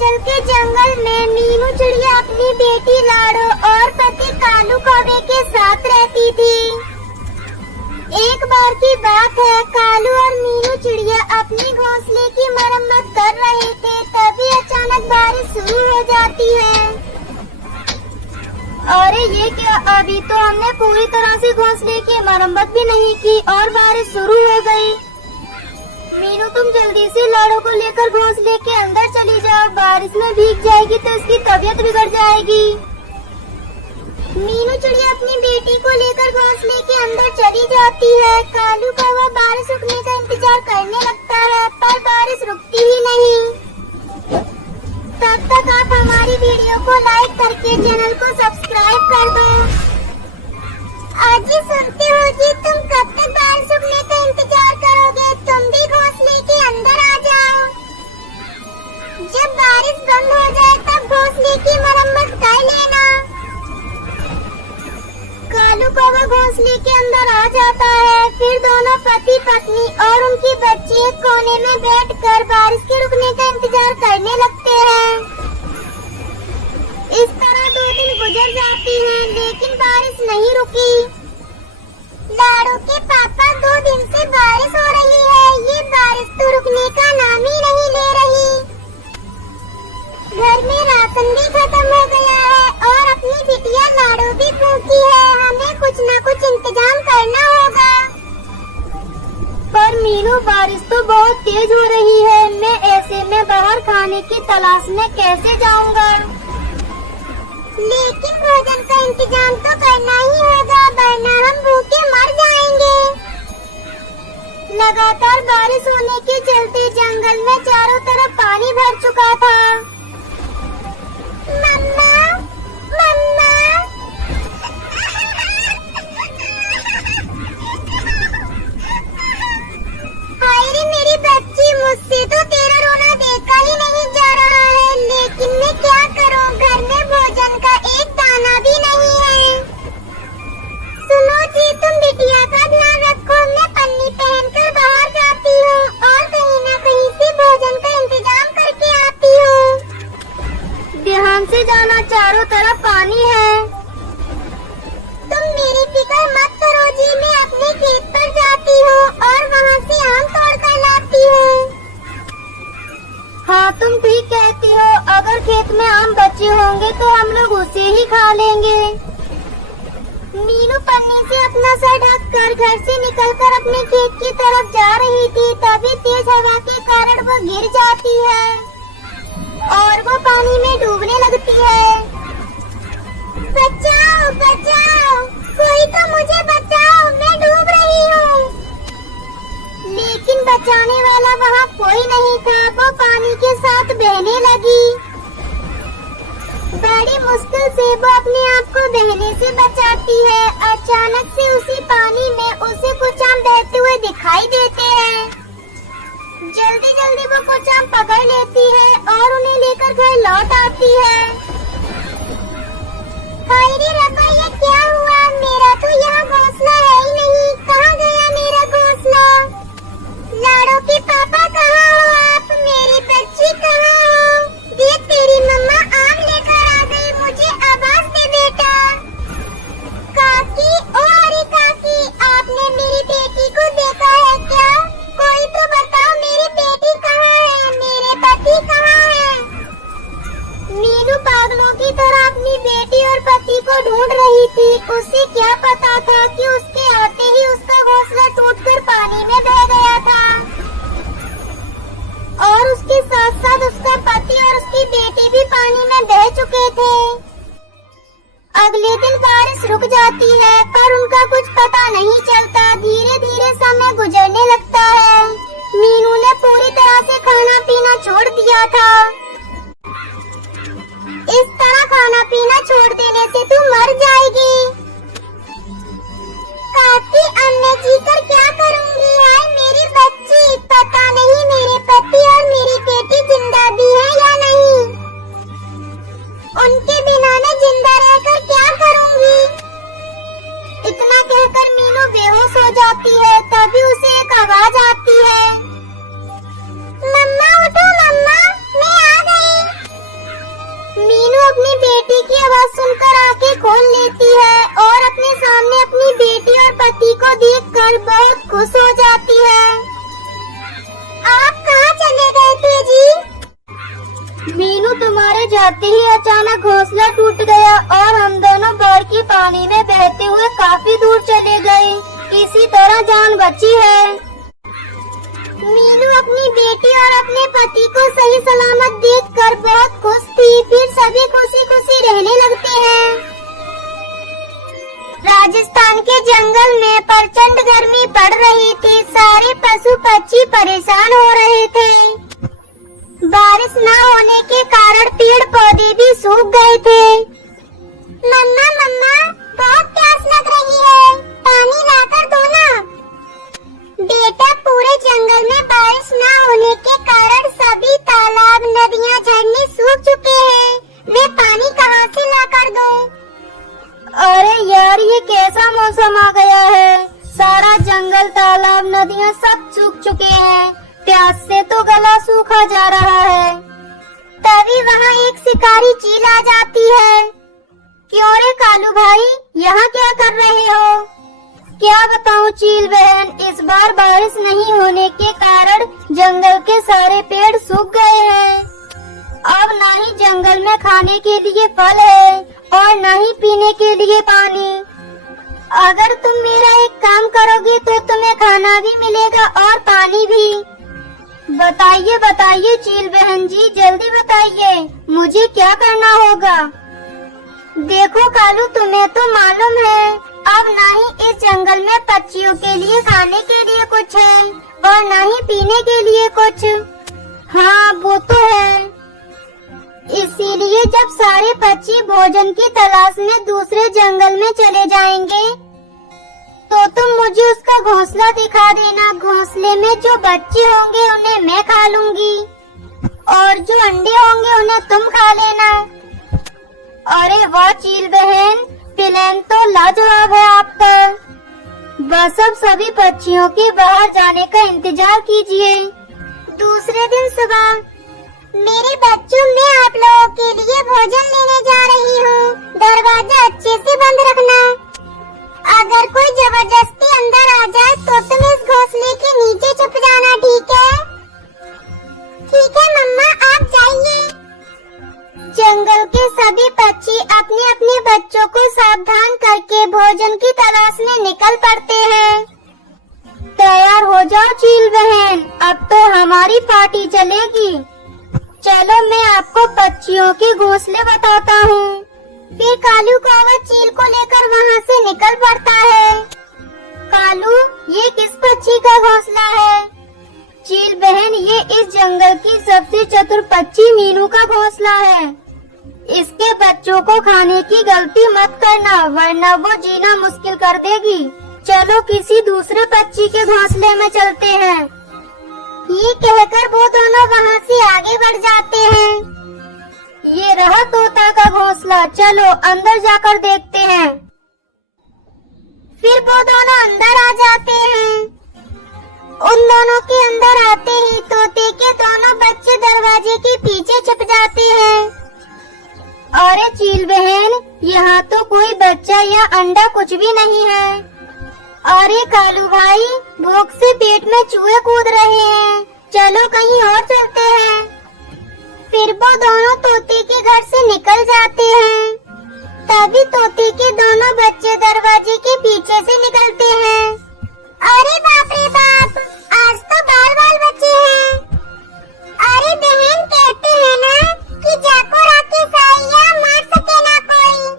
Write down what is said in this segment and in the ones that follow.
हिमाचल के जंगल में मीनू चिड़िया अपनी बेटी लाडो और पति कालू कौवे के साथ रहती थी। एक बार की बात है, कालू और मीनू चिड़िया अपनी घोंसले की मरम्मत कर रहे थे, तभी अचानक बारिश शुरू हो जाती है। अरे ये क्या, अभी तो हमने पूरी तरह से घोंसले की मरम्मत भी नहीं की और बारिश शुरू हो गई। मीनू तुम जल्दी से लाडो को लेकर घोंसले के अंदर चली जाओ, बारिश में भीग जाएगी तो उसकी तबीयत बिगड़ जाएगी। मीनू चिड़िया अपनी बेटी को लेकर घोंसले के अंदर चली जाती है। कालू कौवा बारिश रुकने का इंतजार करने लगता है, पर बारिश रुकती ही नहीं। तब तक आप हमारी वीडियो को लाइक करके चैनल को सब्सक्राइब कर दो। आज ही सुनते हो जी, तुम कब तक बारिश रुकने का इंतजार करोगे? तुम भी घोंसले के अंदर आ जाओ। जब बारिश बंद हो जाए तब घोंसले की मरम्मत कर लेना। कालू कौवा घोंसले के अंदर आ जाता है। फिर दोनों पति पत्नी और उनकी बच्ची एक कोने में बैठकर बारिश के रुकने का इंतजार करने लगते हैं। इस तरह 2 दिन गुजर जाती हैं, लेकिन बारिश नहीं रुकी। लाडो के पापा, 2 दिन से बारिश हो रही है, ये बारिश तो रुकने का नाम ही नहीं ले रही। घर में राशन भी खत्म हो गया है और अपनी बिटिया लाडो भी भूखी है, हमें कुछ न कुछ इंतजाम करना होगा। पर मीनू, बारिश तो बहुत तेज हो रही है, मैं ऐसे में बाहर खाने की तलाश में कैसे जाऊंगा? लेकिन भोजन का इंतजाम तो करना ही होगा, वरना हम भूखे मर जाएंगे। लगातार बारिश होने के चलते जंगल में चारों तरफ पानी भर चुका था। मम्मा, मम्मा, हाय रे मेरी बच्ची, मुझसे तो तेरा रोना देखा ही नहीं जा रहा है, लेकिन मैं क्या करूं, घर में भोजन का एक दाना भी नहीं है। सुनो जी, तुम बिटिया का ध्यान रखो, मैं पन्नी पहनकर बाहर जाती हूँ और कहीं न कहीं से भोजन का इंतजाम करके आती हूँ। ध्यान से जाना, चारों तरफ पानी है। तुम मेरी फिक्र मत करो जी, मैं अपने खेत पर जाती हूँ और वहाँ से आम तोड़ कर लाती हूँ। हाँ, तुम ठीक कहती हो, अगर खेत में आम बचे होंगे तो हम लोग उसे ही खा लेंगे। मीनू पन्नी से अपना सर ढककर घर से निकलकर अपने खेत की तरफ जा रही थी, तभी तेज हवा के कारण वो गिर जाती है और वो पानी में डूबने लगती है। बचाओ, बचाओ, कोई तो मुझे बचाओ, मैं डूब रही हूँ। लेकिन बचाने वाला वहाँ कोई नहीं था, वो पानी के साथ बहने लगी। बड़ी मुश्किल से वो अपने आप को बहने से बचाती है। अचानक से उसी पानी में उसे कुछ आम बहते हुए दिखाई देते हैं। जल्दी जल्दी वो कुछ आम पकड़ लेती है और उन्हें लेकर घर लौट आती है। हाय रे रब्बा, ये क्या हुआ? मेरा तो यहाँ घोंसला है ही नहीं, कहाँ गया मेरा घोंसला? लाडो के पापा कहाँ हो आप? मेरी बच्ची कहाँ हो? देख, तेरी मम्मा आम लेकर आ गई, मुझे आवाज दे बेटा। काकी, ओ अरे काकी, आपने मेरी बेटी को देखा है क्या? कोई तो बताओ, मेरी बेटी कहाँ है? मेरे पति कहाँ है? मीनू पागलों की तरह अपनी बेटी और पति को ढूंढ रही थी। उसे क्या पता था कि उसके आते ही उसका घोंसला टूटकर पानी में बह गया था और उसके साथ साथ उसका पति और उसकी बेटी भी पानी में बह चुके थे। अगले दिन बारिश रुक जाती है, पर उनका कुछ पता नहीं चलता। धीरे धीरे समय गुजरने लगता है। मीनू ने पूरी तरह से खाना पीना छोड़ दिया था। इस तरह खाना पीना छोड़ देने से तू मर जाएगी। काकी, अब मैं जीकर क्या करूँगी? हाय मेरी बच्ची, पता नहीं मेरे पति और मेरी बेटी जिंदा भी है या नहीं। उनके बिना मैं जिंदा रहकर क्या करूँगी? इतना कहकर मीनू बेहोश हो जाती है। तभी उसे एक आवाज आती है, मम्मा उठो, मम्मा मैं आ गई। बेटी की आवाज सुनकर आंखें खोल लेती है और अपने सामने अपनी बेटी और पति को देखकर बहुत खुश हो जाती है। आप कहाँ चले गए थे जी? मीनू, तुम्हारे जाते ही अचानक घोंसला टूट गया और हम दोनों बाढ़ के पानी में बहते हुए काफी दूर चले गए। इसी तरह जान बची है। मीनू अपनी बेटी और अपने पति को सही सलामत देखकर बहुत खुश थी। फिर सभी खुशी खुशी रहने लगते हैं। राजस्थान के जंगल में प्रचंड गर्मी पड़ रही थी। सारे पशु पक्षी परेशान हो रहे थे। बारिश न होने के कारण पेड़ पौधे भी सूख गए थे। मम्मा मम्मा, बहुत प्यास लग रही है, पानी लाकर दो ना। बेटा, पूरे जंगल में बारिश न होने के कारण सभी तालाब, नदियां, झरने सूख चुके हैं। मैं पानी कहां से लाकर दूं? अरे यार, ये कैसा मौसम आ गया है। सारा जंगल, तालाब, नदियां सब सूख चुके हैं। प्यास से तो गला सूखा जा रहा है। तभी वहाँ एक शिकारी चील आ जाती है। क्यों रे कालू भाई, यहाँ क्या कर रहे हो? क्या बताऊँ चील बहन, इस बार बारिश नहीं होने के कारण जंगल के सारे पेड़ सूख गए हैं। अब न ही जंगल में खाने के लिए फल है और न ही पीने के लिए पानी। अगर तुम मेरा एक काम करोगे तो तुम्हें खाना भी मिलेगा और पानी भी। बताइए बताइए चील बहन जी, जल्दी बताइए, मुझे क्या करना होगा? देखो कालू, तुम्हें तो मालूम है अब न ही इस जंगल में पक्षियों के लिए खाने के लिए कुछ है और न ही पीने के लिए कुछ। हाँ, वो तो है। इसीलिए जब सारे पक्षी भोजन की तलाश में दूसरे जंगल में चले जाएंगे तो तुम मुझे उसका घोंसला दिखा देना। घोंसले में जो बच्चे होंगे उन्हें मैं खा लूंगी और जो अंडे होंगे उन्हें तुम खा लेना। अरे वाह चील बहन, प्लान तो लाजवाब है आपका। बस अब सभी पक्षियों के बाहर जाने का इंतजार कीजिए। दूसरे दिन सुबह, मेरे बच्चों, मैं आप लोगों के लिए भोजन लेने जा रही हूँ। दरवाजा अच्छे से बंद रखना। अगर कोई जबरदस्ती अंदर आ जाए तो तुम इस घोंसले के नीचे छुप जाना, ठीक है? ठीक है मम्मा, आप जाइए। जंगल के सभी पक्षी अपने अपने बच्चों को सावधान करके भोजन की तलाश में निकल पड़ते हैं। तैयार हो जाओ चील बहन, अब तो हमारी पार्टी चलेगी। चलो मैं आपको पक्षियों के घोंसले बताता हूँ। फिर कालू कौवा चील को लेकर वहाँ से निकल पड़ता है। कालू, ये किस पक्षी का घोंसला है? चील बहन, ये इस जंगल की सबसे चतुर पक्षी मीनू का घोंसला है। इसके बच्चों को खाने की गलती मत करना, वरना वो जीना मुश्किल कर देगी। चलो किसी दूसरे पक्षी के घोंसले में चलते हैं। ये कहकर वो दोनों वहाँ से आगे बढ़ जाते हैं। ये रहा तोता का घोंसला, चलो अंदर जाकर देखते हैं। फिर वो दोनों अंदर आ जाते हैं। उन दोनों के अंदर आते ही तोते के दोनों बच्चे दरवाजे के पीछे छुप जाते हैं। अरे चील बहन, यहाँ तो कोई बच्चा या अंडा कुछ भी नहीं है। अरे कालू भाई, भूख से पेट में चूहे कूद रहे हैं, चलो कहीं और चलते हैं। फिर वो दोनों तोते के घर से निकल जाते हैं। तभी तोते के दोनों बच्चे दरवाजे के पीछे से निकलते हैं। अरे बाप रे बाप, आज तो बाल बाल बचे हैं। अरे बहन, कहते हैं ना कि जाको राके साया मार सके ना कोई।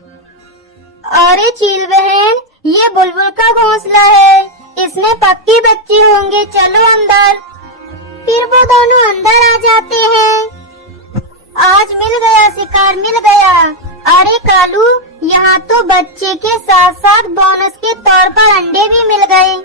अरे चील बहन, ये बुलबुल का घोंसला है, इसमें पक्की बच्चे होंगे, चलो अंदर। फिर वो दोनों अंदर आ जाते हैं। आज मिल गया, शिकार मिल गया। अरे कालू, यहाँ तो बच्चे के साथ साथ बोनस के तौर पर अंडे भी मिल गए।